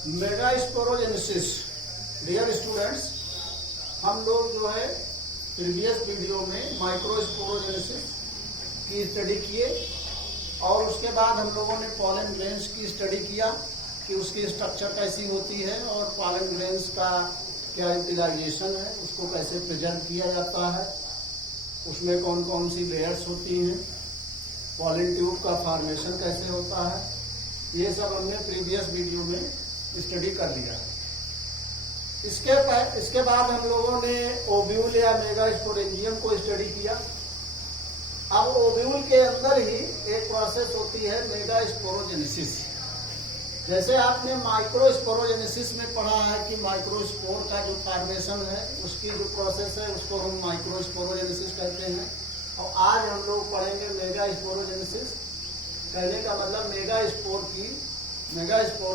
Mega sporogenesis. Dear students, हम लोग जो है प्रीवियस वीडियो में माइक्रो स्पोरोजेनेसिस की स्टडी किए और उसके बाद हम लोगों ने पॉलन ग्रेन्स की स्टडी किया कि उसकी स्ट्रक्चर कैसी होती है और पॉलन ग्रेन्स का क्या यूटिलाइजेशन है, उसको कैसे प्रेजेंट किया जाता है, उसमें कौन कौन सी लेयर्स होती हैं, पॉलन ट्यूब का फॉर्मेशन कैसे होता है, ये सब हमने प्रीवियस वीडियो में स्टडी कर लिया है। इसके बाद हम लोगों ने ओव्यूल या मेगा स्पोरेंजियम को स्टडी किया। अब ओव्यूल के अंदर ही एक प्रोसेस होती है मेगा स्पोरोजेनेसिस। जैसे आपने माइक्रो स्पोरोजेनेसिस में पढ़ा है कि माइक्रोस्पोर का जो फॉर्मेशन है उसकी जो प्रोसेस है उसको हम माइक्रो स्पोरोजेनेसिस कहते हैं। और आज हम लोग पढ़ेंगे मेगा स्पोरोजेनेसिस। कहने का मतलब मेगा स्पोर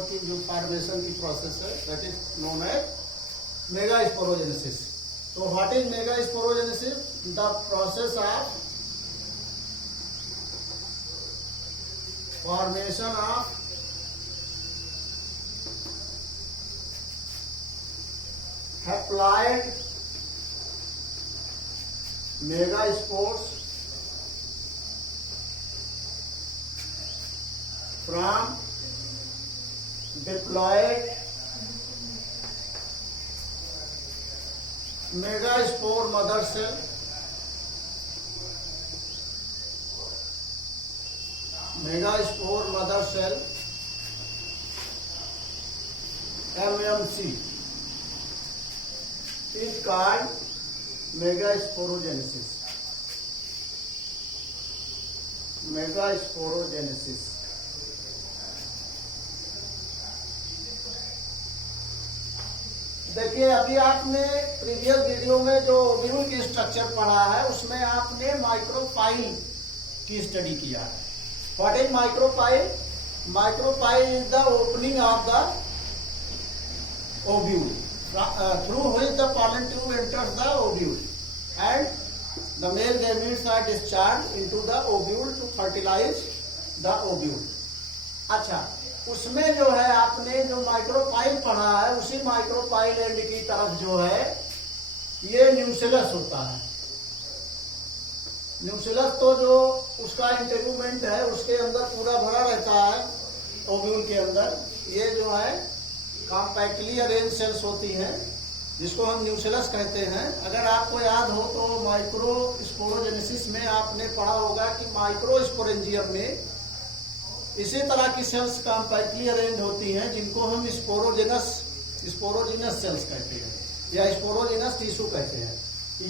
की जो फॉर्मेशन की प्रोसेस है that is known as mega sporogenesis. तो what is mega sporogenesis? The process of formation of haploid megaspores from diploid megaspore mother cell MMC is called megasporogenesis. देखिए, अभी आपने प्रीवियस वीडियो में जो ओव्यूल की structure पढ़ा है उसमें आपने माइक्रोपाइल की स्टडी किया है। What is micropyle? Micropyle is the opening of the ovule through which the pollen tube enters the ovule and the male gametes are discharged into the ovule to fertilize the ovule। अच्छा, उसमें जो है आपने जो micropyle पढ़ा है उसी micropyle and की तरफ जो है ये न्यूसिलस होता है। न्यूसिलस तो जो उसका इंटेगुमेंट है उसके अंदर पूरा भरा रहता है ओव्यूल के अंदर। ये जो है कॉम्पैक्टली अरेंज सेल्स होती हैं जिसको हम न्यूसिलस कहते हैं। अगर आपको याद हो तो माइक्रो स्पोरोजेनेसिस में आपने पढ़ा होगा कि माइक्रो स्पोरेंजियम में इसी तरह की सेल्स कॉम्पैक्टली अरेंज होती हैं जिनको हम स्पोरोजिनस सेल्स कहते हैं या स्पोरोजिनस टिश्यू कहते हैं।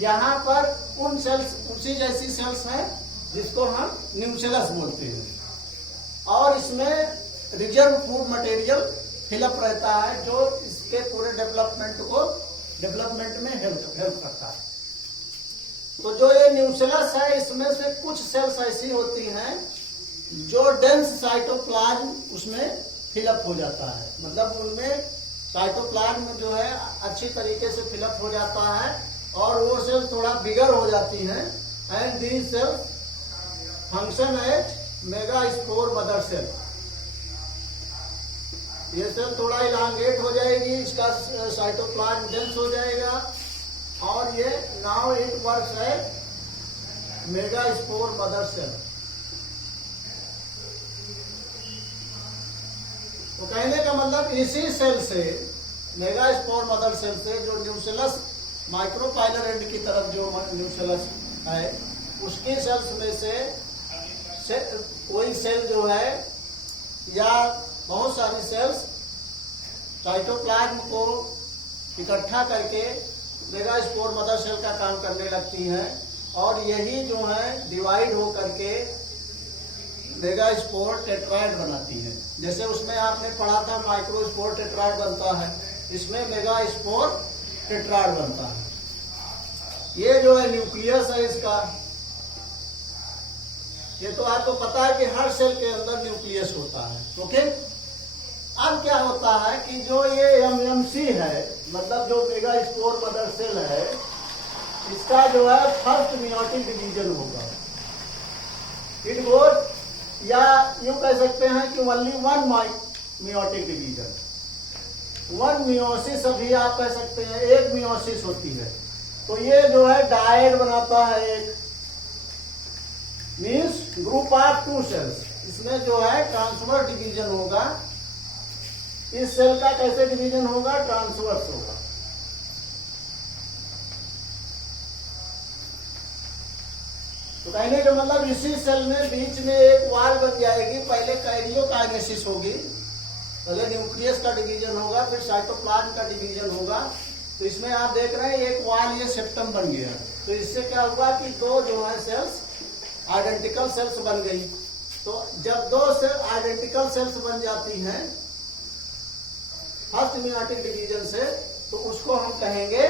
यहाँ पर उन सेल्स उसी जैसी सेल्स हैं जिसको हम न्यूसिलस बोलते हैं और इसमें रिजर्व फूड मटेरियल फिलअप रहता है जो इसके पूरे डेवलपमेंट में हेल्प करता है। तो जो ये न्यूसिलस है इसमें से कुछ सेल्स ऐसी होती हैं जो डेंस साइटोप्लाज्म उसमें फिलअप हो जाता है, मतलब उनमें साइटोप्लाज्म जो है अच्छी तरीके से फिलअप हो जाता है और वो सेल्स थोड़ा बिगर हो जाती हैं and these cells function as megaspore mother cell. ये सेल थोड़ा इलांगेट हो जाएगी, इसका साइटोप्लाज्म डेंस हो जाएगा और ये नाउ इट वर्क्स है मेगास्पोर मदर सेल। तो कहने का मतलब इसी सेल से मेगास्पोर मदर सेल से जो न्यूसिलस माइक्रोपाइलर एंड की तरफ जो न्यूसिलस है उसकी सेल्स में से कोई सेल जो है या बहुत सारी सेल्स साइटोप्लाज्म को इकट्ठा करके मेगास्पोर मदर सेल का काम करने लगती हैं और यही जो है डिवाइड हो करके मेगास्पोर टेट्राइड बनाती है। जैसे उसमें आपने पढ़ा था माइक्रोस्पोर टेट्राइड बनता है, इसमें मेगास्पोर टेट्राइड बनता है। ये जो है न्यूक्लियस है इसका। ये तो आपको पता है कि हर सेल के अंदर न्यूक्लियस होता है। ओके, अब क्या होता है कि जो ये एमएमसी है मतलब जो मेगास्पोर मदर सेल है इसका जो है फर्स्ट मियोटिक डिवीजन होगा। इट गोज या यूं कह सकते हैं कि only one meiotic division. One meiosis अभी आप कह सकते हैं, एक मियोसिस होती है। तो ये जो है डायड बनाता है, एक means group of two cells. इसमें जो है ट्रांसवर्स डिवीजन होगा। इस सेल का कैसे डिवीजन होगा? ट्रांसवर्स होगा। तो कहने का मतलब इसी सेल में बीच में एक वाल बन जाएगी। पहले कैरियोकाइनेसिस होगी, पहले न्यूक्लियस का डिवीजन होगा, फिर साइटोप्लाज्म का डिवीजन होगा। तो इसमें आप देख रहे हैं एक वाल, ये सेप्टम बन गया। तो इससे क्या हुआ कि दो जो है सेल्स आइडेंटिकल सेल्स बन गई। तो जब दो सेल आइडेंटिकल सेल्स बन जाती हैं फर्स्ट मियोटिक डिवीजन से, तो उसको हम कहेंगे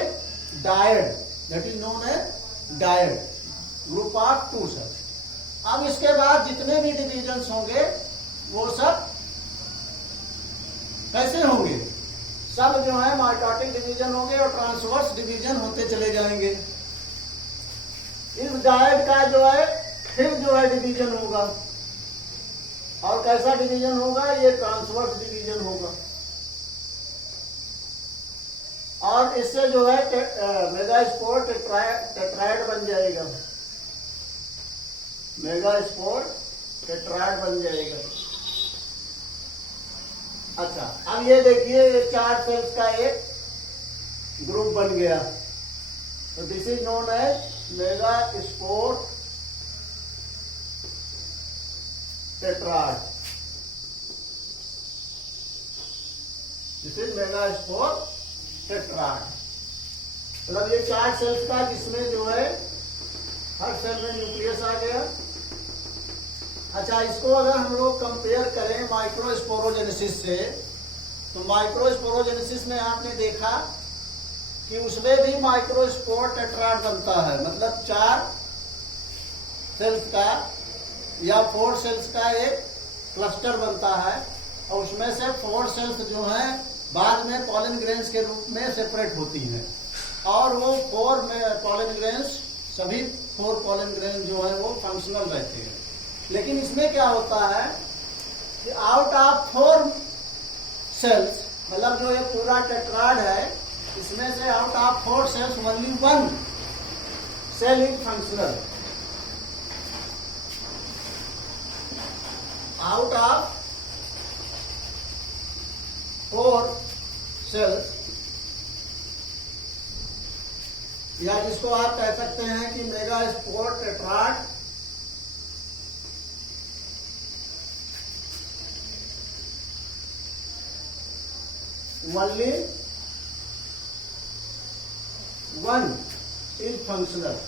dyad, that is known as dyad, group of two cells. अब इसके बाद जितने भी डिवीजन्स होंगे वो सब कैसे होंगे? सब जो है माइटोटिक डिवीजन होंगे और ट्रांसवर्स डिवीजन होते चले जाएंगे। इस डायड का जो है फिर जो है डिवीजन होगा, और कैसा डिवीजन होगा? ये ट्रांसवर्स डिवीजन होगा। और इससे जो है मेगास्पोर टेट्राइड बन जाएगा, मेगास्पोर टेट्राइड बन जाएगा। अच्छा, अब ये देखिए ये 4 सेल्स का एक ग्रुप बन गया। तो this is known as megaspore tetrad. This is megaspore tetrad. मतलब ये 4 सेल्स का, जिसमें जो है हर सेल में न्यूक्लियस आ गया। अच्छा, इसको अगर हम लोग कंपेयर करें माइक्रोस्पोरोजेनेसिस से, तो माइक्रोस्पोरोजेनेसिस में आपने देखा कि उसमें भी माइक्रोस्पोर टेट्राइड बनता है। मतलब 4 सेल्स का या 4 सेल्स का एक क्लस्टर बनता है, और उसमें से 4 सेल्स जो हैं बाद में पॉलन ग्रेन्स के रूप में सेपरेट होती हैं। और वो 4 में पॉलन ग्रेन्स, सभी 4 पॉलन ग्रेन जो है वो फंक्शनल रहते हैं। लेकिन इसमें क्या होता है कि आउट ऑफ 4 सेल्स, मतलब जो ये पूरा टेट्राइड है, इसमें से out of 4 cells only 1 cell is functional. Out of 4 cells, या जिसको आप कह सकते हैं कि megaspore tetrad, only 1 is functional.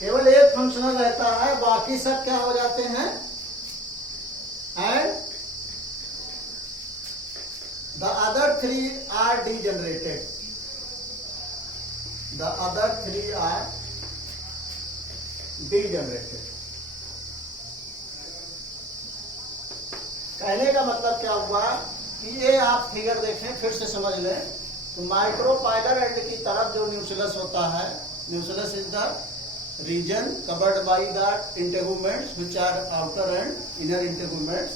केवल एक फंक्शनल रहता है, बाकी सब क्या हो जाते हैं? And the other 3 are degenerated. The other 3 are degenerated. कहने का मतलब क्या हुआ कि ये आप फिगर देखें, फिर से समझ लें। तो माइक्रोपाइलर एंड की तरफ जो न्यूक्लियस होता है, nucleus is the region covered by the integuments which are outer and inner integuments,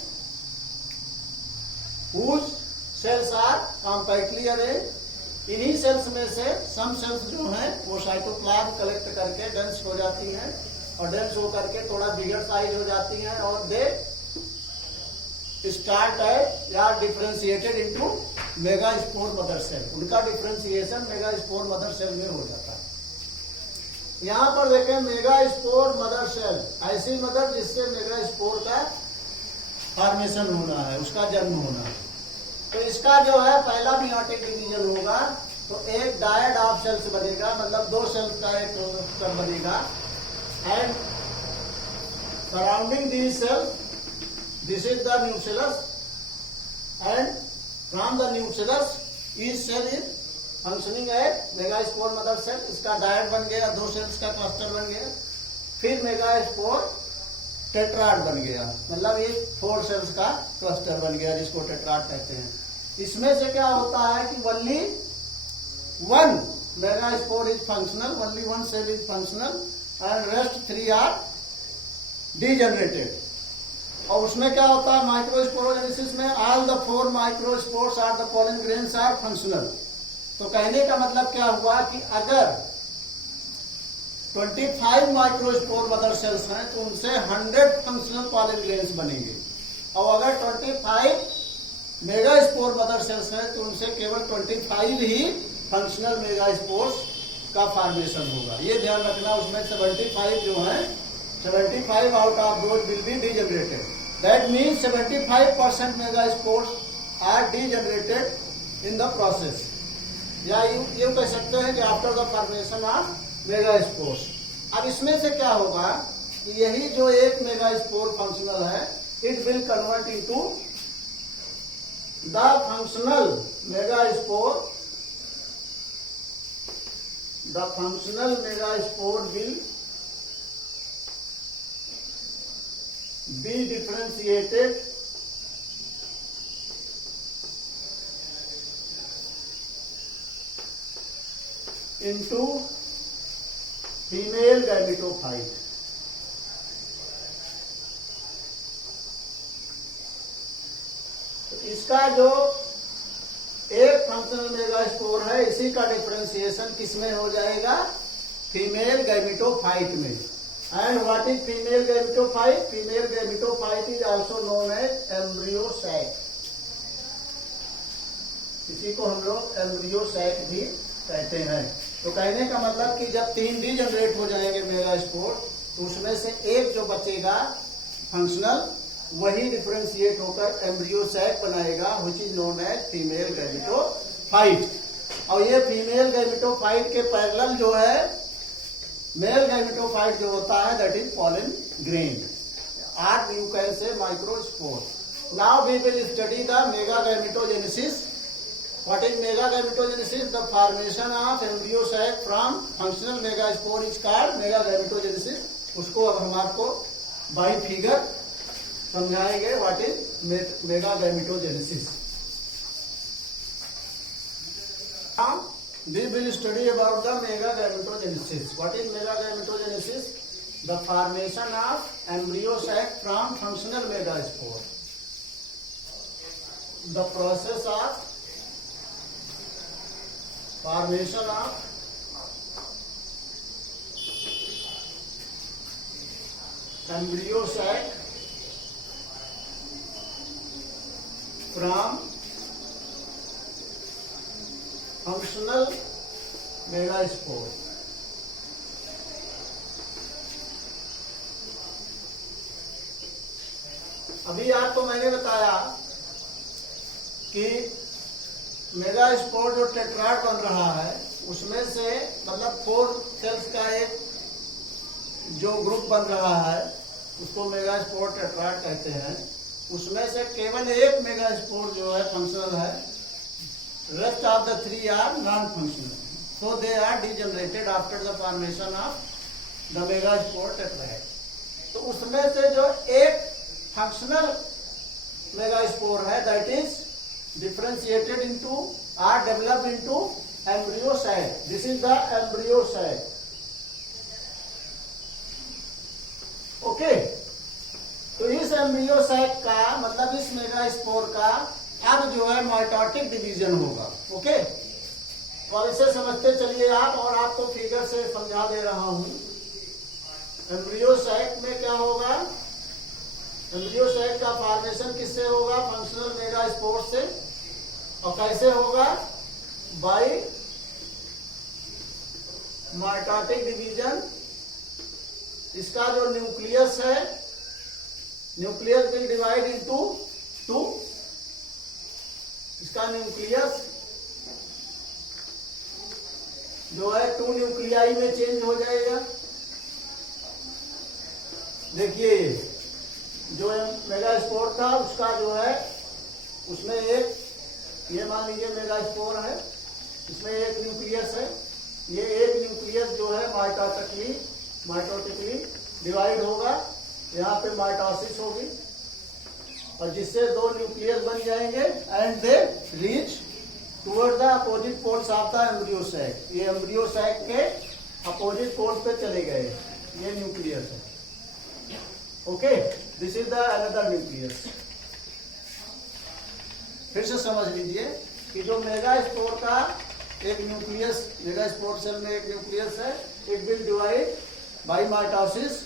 whose cells are compactly arranged. इन्हीं सेल्स में से सम सेल्स जो हैं वो साइटोप्लाज्म कलेक्ट करके डेंस हो जाती हैं, और डेंस हो करके थोड़ा बिगर साइज हो जाती हैं, और दे स्टार्ट है या differentiated into megaspore mother cell. उनका डिफरेंशिएशन मेगास्पोर मदर सेल में हो जाता है। यहां पर देखें मेगास्पोर मदर सेल, ऐसी मदर जिससे मेगास्पोर का फॉर्मेशन होना है, उसका जन्म होना है। तो इसका जो है पहला मियोटिक डिवीजन होगा, तो एक डायड ऑफ सेल्स बनेगा, मतलब 2 सेल्स का एक क्लस्टर बनेगा। And surrounding these cells, this is the nucleus, and from the nucleus each cell is functioning as megaspore mother cell. इसका डायड बन गया, 2 सेल्स का क्लस्टर बन गया। फिर मेगास्पोर टेट्राइड बन गया, मतलब ये 4 सेल्स का क्लस्टर बन गया, जिसको टेट्राइड कहते हैं। इसमें से क्या होता है कि only 1 megaspore is functional, only 1 cell is functional, and rest 3 are degenerated. और उसमें क्या होता है माइक्रोस्पोरोजेनेसिस में all the 4 microspores are the pollen grains are functional. तो कहने का मतलब क्या हुआ कि अगर 25 माइक्रोस्पोर मदर सेल्स हैं तो उनसे 100 फंक्शनल पॉलन ग्रेन्स बनेंगे, और अगर 25 मेगास्पोर मदर सेल्स हैं तो उनसे केवल 25 ही फंक्शनल मेगास्पोर्स का फॉर्मेशन होगा। ये ध्यान रखना, उसमें 75 जो है 75 out of those will be degenerated. That means 75% megaspores are degenerated in the process, या यूं कह सकते हैं कि after the formation of megaspores. अब इसमें से क्या होगा कि यही जो एक मेगास्पोर फंक्शनल है, it will convert into the functional megaspore. The functional megaspore will be differentiated into female gametophyte। तो इसका जो एक फंक्शनल मेगास्पोर है, इसी का डिफरेंशिएशन किसमें हो जाएगा? फीमेल गैमेटोफाइट में। And what is female gametophyte? Female gametophyte is also known as embryo sac। इसी को हम लोग एम्ब्रियो सैक भी कहते हैं। तो कहने का मतलब कि जब 3 डीजनरेट हो जाएंगे मेगास्पोर, तो उसमें से एक जो बचेगा फंक्शनल, वही डिफरेंशिएट होकर एम्ब्रियो सैक बनाएगा, which is known as female gametophyte. और ये फीमेल गैमेटोफाइट के पैरेलल जो है मेल गैमेटोफाइट जो होता है, that is pollen grain, or you can say microspore. Now we will study the mega gametogenesis. What is mega gametogenesis? The formation of embryo sac from functional megaspore is called mega gametogenesis. उसको अब हम आपको by figure समझाएंगे, what is mega gametogenesis. We will study about the megagametogenesis. What is megagametogenesis? The formation of embryo sac from functional megaspore. The process of formation of embryo sac from functional megaspore. अभी आपको मैंने बताया कि megaspore जो tetrad बन रहा है, उसमें से मतलब 4 सेल्स का एक जो ग्रुप बन रहा है, उसको मेगास्पोर टेट्राड कहते हैं। उसमें से केवल एक मेगास्पोर जो है फंक्शनल है, rest of the 3 are non-functional, so they are degenerated after the formation of the megaspore tetrad। तो उसमें से जो एक फंक्शनल मेगास्पोर है, that is differentiated into or developed into embryo sac। This is the embryo sac। Okay, तो इस embryo sac का मतलब इस मेगास्पोर का अब जो है माइटोटिक डिवीजन होगा। ओके, और इसे समझते चलिए आप, और आपको फिगर से समझा दे रहा हूं। एम्ब्रियो सैक में क्या होगा? एम्ब्रियो सैक का फॉर्मेशन किससे होगा? फंक्शनल मेगास्पोर से। और कैसे होगा? By mitotic division. इसका जो न्यूक्लियस है, न्यूक्लियस विल डिवाइड इनटू 2। इसका न्यूक्लियस जो है 2 न्यूक्लियाई में चेंज हो जाएगा। देखिए, जो मेगास्पोर था उसका जो है, उसमें एक, ये मान लीजिए मेगास्पोर है, इसमें एक न्यूक्लियस है। ये एक न्यूक्लियस जो है माइटोटिकली डिवाइड होगा, यहाँ पे माइटोसिस होगी, और जिससे 2 न्यूक्लियस बन जाएंगे and they reach toward the opposite poles of the embryo sac. ये एम्ब्रियो सैक के अपोजिट पोल्स पे चले गए, ये न्यूक्लियस है। Okay, this is the another nucleus. फिर से समझ लीजिए कि जो मेगास्पोर का एक न्यूक्लियस, मेगास्पोर सेल में एक न्यूक्लियस है, it will divide by mitosis.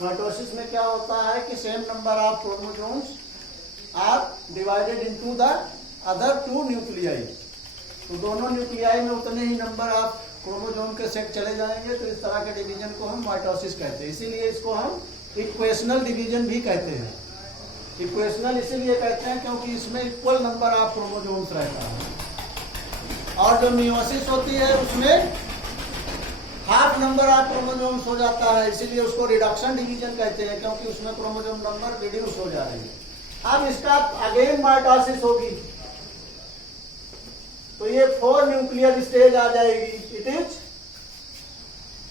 Mitosis में क्या होता है कि same number of chromosomes are divided into the other two nuclei. तो दोनों न्यूक्लियाई में उतने ही नंबर ऑफ क्रोमोसोम के सेट चले जाएंगे, तो इस तरह के डिवीजन को हम माइटोसिस कहते हैं। इसीलिए इसको हम इक्वेशनल डिवीजन भी कहते हैं। इक्वेशनल इसीलिए कहते हैं क्योंकि इसमें इक्वल नंबर ऑफ क्रोमोसोम्स रहता है। और जो मियोसिस होती है उसमें हाफ नंबर ऑफ क्रोमोसोम्स हो जाता है, इसीलिए उसको रिडक्शन डिवीजन कहते हैं, क्योंकि उसमें क्रोमोसोम नंबर रिड्यूस हो जा रही है। अब इसका अगेन माइटोसिस होगी तो ये 4 न्यूक्लियर स्टेज आ जाएगी। इट इज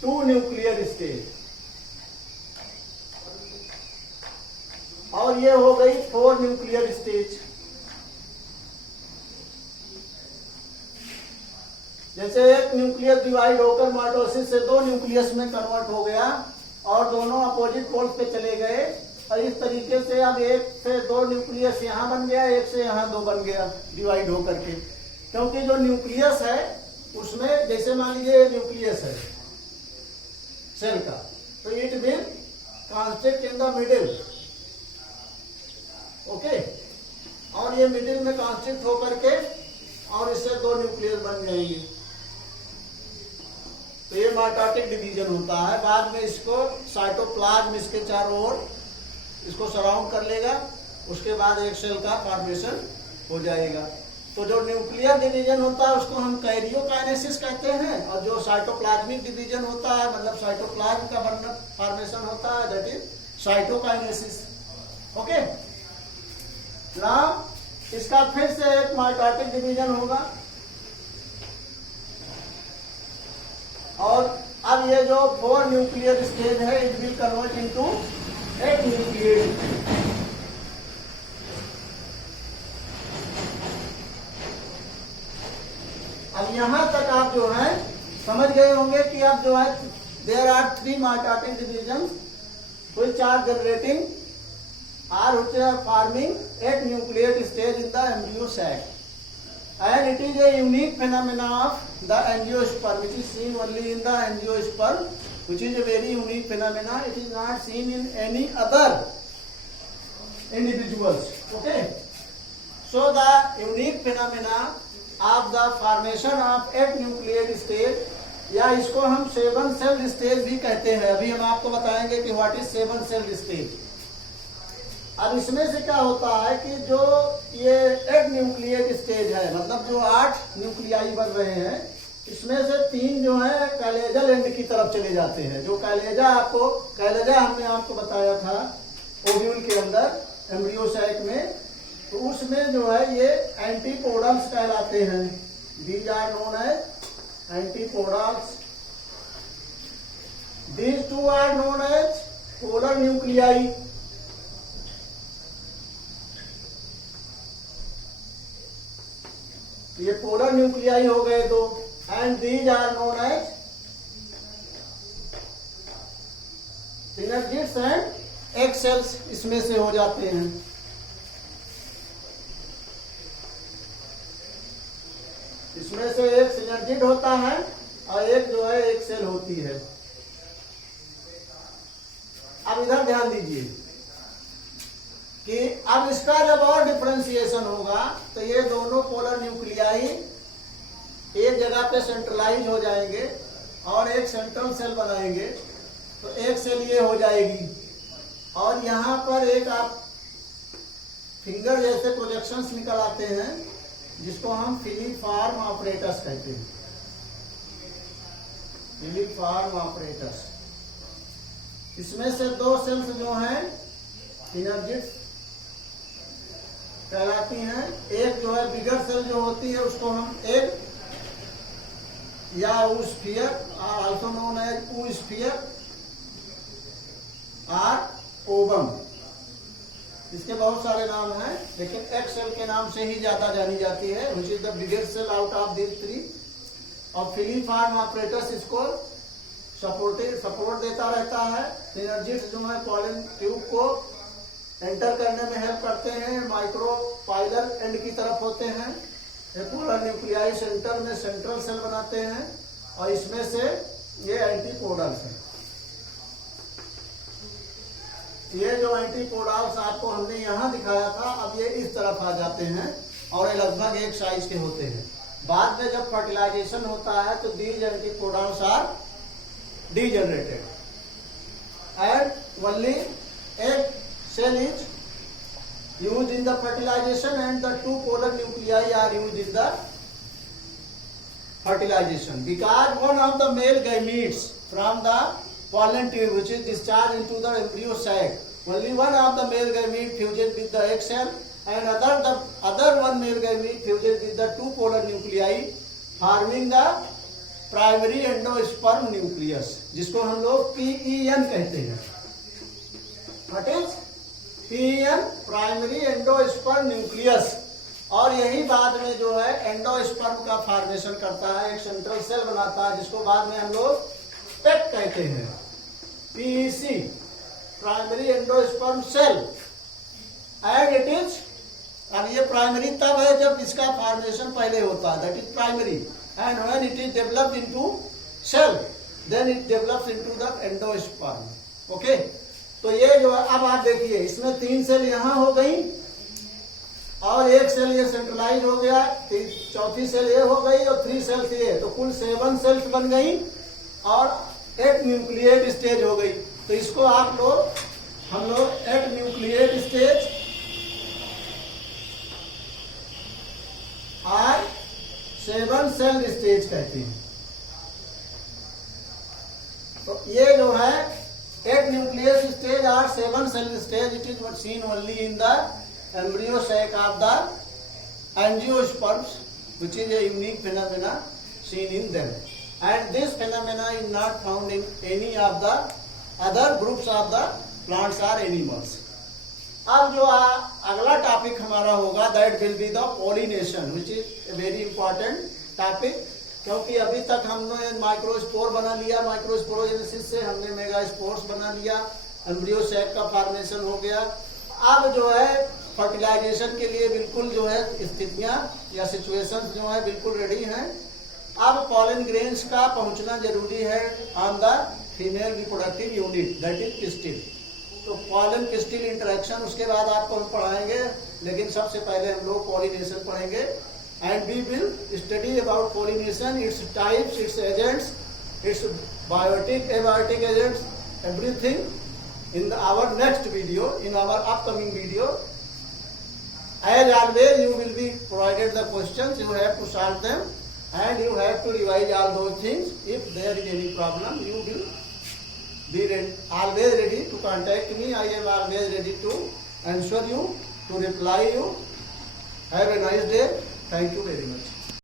2 न्यूक्लियर स्टेज, और ये हो गई 4 न्यूक्लियर स्टेज। जैसे एक न्यूक्लियस डिवाइड होकर माइटोसिस से 2 न्यूक्लियस में कन्वर्ट हो गया और दोनों अपोजिट पोल्स पे चले गए, और इस तरीके से अब 1 से 2 न्यूक्लियस यहां बन गया, 1 से यहां 2 बन गया डिवाइड होकर के। क्योंकि जो न्यूक्लियस है उसमें, जैसे मान लीजिए न्यूक्लियस है सेल का, तो it will constant in the middle, okay, और ये मिडिल में कॉन्स्टेंट होकर के और इससे 2 न्यूक्लियस बन जाएंगे। तो ये माइटोटिक डिवीजन होता है। बाद में इसको साइटोप्लाज्म इसके चारों ओर इसको सराउंड कर लेगा, उसके बाद एक सेल का फॉर्मेशन हो जाएगा। तो जो न्यूक्लियर डिवीजन होता है उसको हम कैरियोकाइनेसिस कहते हैं, और जो साइटोप्लाज्मिक डिवीजन होता है, मतलब साइटोप्लाज्म का बनना फॉर्मेशन होता है, that is cytokinesis. Okay, now इसका फिर से एक माइटोटिक डिवीजन होगा, और अब ये जो 4 न्यूक्लियर स्टेज है it will convert into 8 nuclear. अब यहां तक आप जो है समझ गए होंगे कि अब जो है there are 3 mitotic division which are generating are which are forming 8 nuclear stage in the embryo sac, and it is a unique phenomena of the angiosperm, which is seen only in the angiosperm, which is a very unique phenomena. It is not seen in any other individuals. Okay, so the unique phenomena of the formation of 8 nuclear stage, या इसको हम 7 cell stage भी कहते हैं। अभी हम आपको बताएंगे कि what is 7 cell stage। अब इसमें से क्या होता है कि जो ये 8 न्यूक्लियर स्टेज है, मतलब जो 8 न्यूक्लियाई बन रहे हैं, इसमें से 3 जो है कैलेजल एंड की तरफ चले जाते हैं। जो कैलेजा हमने आपको बताया था ओव्यूल के अंदर एम्ब्रियो सैक में, तो उसमें जो है ये एंटीपोडल्स कहलाते हैं। These are known as antipodals. These 2 are known as polar nuclei. ये पोलर न्यूक्लियाई हो गए 2, and these are known as synergids and egg cells, इसमें से हो जाते हैं। इसमें से एक सिनर्जिड होता है और एक जो है एक सेल होती है। अब इधर ध्यान दीजिए कि अब इसका जब और डिफरेंशिएशन होगा तो ये दोनों पोलर न्यूक्लियाई एक जगह पे सेंट्रलाइज हो जाएंगे और एक सेंट्रल सेल बनाएंगे। तो एक सेल ये हो जाएगी, और यहाँ पर एक आप फिंगर जैसे प्रोजेक्शंस निकल आते हैं जिसको हम फिलिफॉर्म ऑपरेटस कहते हैं। फिलिफॉर्म ऑपरेटस, इसमें से 2 सेल्स जो हैं सिनर्जिड्स कहलाती हैं। एक जो है बिगर सेल जो होती है उसको हम एग या oosphere, also known as oosphere और ओवम, इसके बहुत सारे नाम हैं, लेकिन एग सेल के नाम से ही ज्यादा जानी जाती है, which is the biggest sell out of this 3। और फिलिफॉर्म ऑपरेटस इसको सपोर्ट देता रहता है। सिनर्जिड्स जो है पॉलन ट्यूब को एंटर करने में हेल्प करते हैं। माइक्रोपाइलर एंड की तरफ होते हैं। पोलर न्यूक्लियाई सेंटर में सेंट्रल सेल बनाते हैं और इसमें से ये एंटीपोडल्स हैं। ये जो एंटीपोडल्स आपको हमने यहाँ दिखाया था, अब ये इस तरफ आ जाते हैं और ये लगभग एक साइज के होते हैं। बाद में जब फर्टिलाइजेशन होता है तो these antipodals are degenerated and only एक cell is used in the fertilization and the two polar nuclei are used in the fertilization, because one of the male gametes from the pollen tube which is discharged into the embryo sac, only one of the male gamete fuses with the egg cell and other one male gamete fuses with the two polar nuclei forming the primary endosperm nucleus, जिसको हम लोग PEN कहते हैं। What is PEN? Primary endosperm nucleus. और यही बाद में जो है एंडोस्पर्म का फॉर्मेशन करता है, एक सेंट्रल सेल बनाता है जिसको बाद में हम लोग पेक कहते हैं। PEC primary endosperm cell and it is, अब ये प्राइमरी तब है जब इसका फॉर्मेशन पहले होता है, that is primary, and when it is developed into cell then it develops into the endosperm. Okay, तो ये जो है, अब आप देखिए इसमें 3 सेल यहां हो गई और एक सेल ये सेंट्रलाइज हो गया, चौथी सेल ये हो गई और 3 सेल्स ये, तो कुल 7 सेल्स बन गई और एक न्यूक्लिएट स्टेज हो गई। तो इसको हम लोग एक न्यूक्लिएट स्टेज और 7 सेल स्टेज कहते हैं। तो ये जो है एक न्यूक्लियस स्टेज और 7 cell stage, it is seen only in the embryo sac of the angiosperms, which is a unique phenomena seen in them, and this phenomena is not found in any of the other groups of the plants or animals. अब जो अगला topic हमारा होगा that will be the pollination, which is a very important topic, क्योंकि अभी तक हमने microspore बना लिया, माइक्रोस्पोरोजेनेसिस से हमने मेगास्पोर्स बना लिया, एम्ब्रियो सैक का फॉर्मेशन हो गया। अब जो है फर्टिलाइजेशन के लिए बिल्कुल जो है स्थितियां या सिचुएशंस जो है बिल्कुल रेडी हैं। अब पॉलन ग्रेन्स का पहुंचना जरूरी है on the female reproductive unit, that is pistil. तो पॉलन पिस्टिल इंटरेक्शन उसके बाद आपको हम पढ़ाएंगे, लेकिन सबसे पहले हम लोग पॉलिनेशन पढ़ेंगे। And we will study about pollination, its types, its agents, its biotic, abiotic agents, everything in our next video, in our upcoming video. As always, you will be provided the questions, you have to solve them and you have to revise all those things. If there is any problem, you will be always ready to contact me. I am always ready to answer you, to reply you. Have a nice day. Thank you very much.